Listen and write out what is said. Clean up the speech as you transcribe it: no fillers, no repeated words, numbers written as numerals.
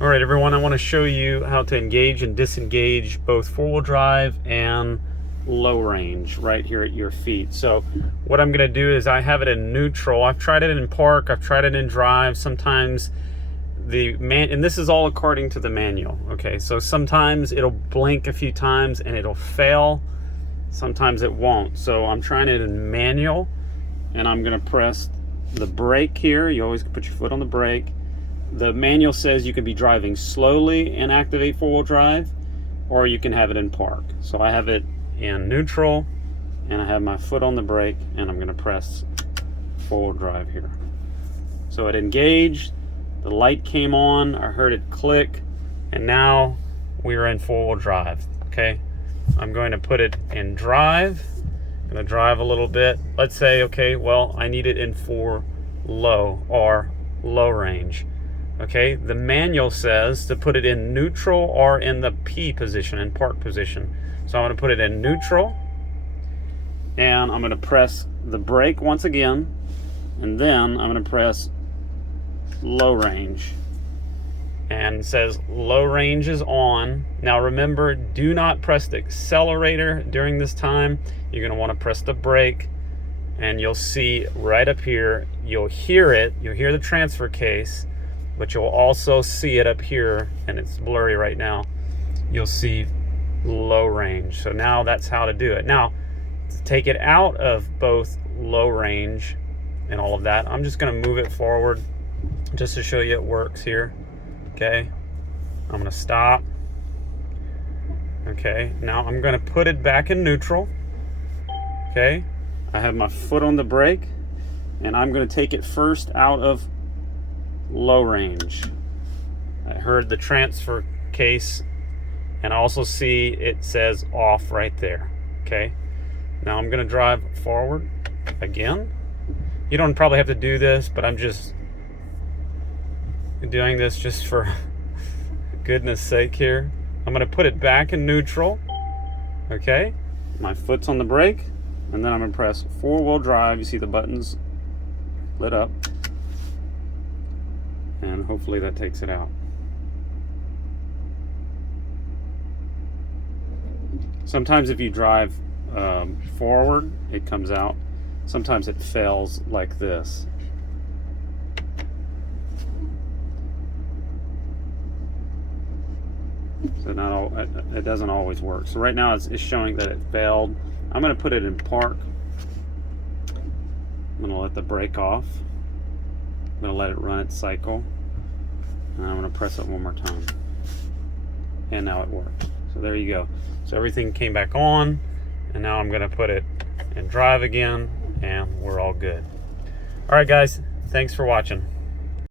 All right, everyone, I want to show you how to engage and disengage both four-wheel drive and low range right here at your feet. So what I'm going to do is I have it in neutral. I've tried it in park, I've tried it in drive. Sometimes and this is all according to the manual. Okay, so sometimes it'll blink a few times and it'll fail. Sometimes it won't. So I'm trying it in manual, and I'm going to press the brake here. You always put your foot on the brake. The manual says you can be driving slowly and activate four-wheel drive, or you can have it in park. So I have it in neutral, and I have my foot on the brake, and I'm going to press four-wheel drive here. So it engaged, the light came on, I heard it click, and now we're in four-wheel drive. Okay, I'm going to put it in drive. I'm going to drive a little bit. Let's say, okay, well, I need it in low or low range. Okay, the manual says to put it in neutral or in the P position, in park position. So I'm going to put it in neutral, and I'm going to press the brake once again, and then I'm going to press low range. And it says low range is on. Now remember, do not press the accelerator during this time. You're going to want to press the brake, and you'll see right up here, you'll hear it, you'll hear the transfer case, but you'll also see it up here, and it's blurry right now. You'll see low range. So now that's how to do it. Now, to take it out of both low range and all of that, I'm just going to move it forward just to show you it works here. Okay, I'm going to stop. Okay, now I'm going to put it back in neutral. Okay, I have my foot on the brake, and I'm going to take it first out of low range. I heard the transfer case, and I also see it says off right there. Okay, now I'm going to drive forward again. You don't probably have to do this, but I'm just doing this just for goodness sake here. I'm going to put it back in neutral. Okay, my foot's on the brake, and then I'm going to press four-wheel drive. You see the buttons lit up, and hopefully that takes it out. Sometimes if you drive forward, it comes out. Sometimes it fails like this. So it doesn't always work. So right now it's showing that it failed. I'm going to put it in park. I'm going to let the brake off. I'm going to let it run its cycle, and I'm going to press it one more time, and now it worked. So there you go. So everything came back on, and now I'm going to put it in drive again, and we're all good. All right, guys, thanks for watching.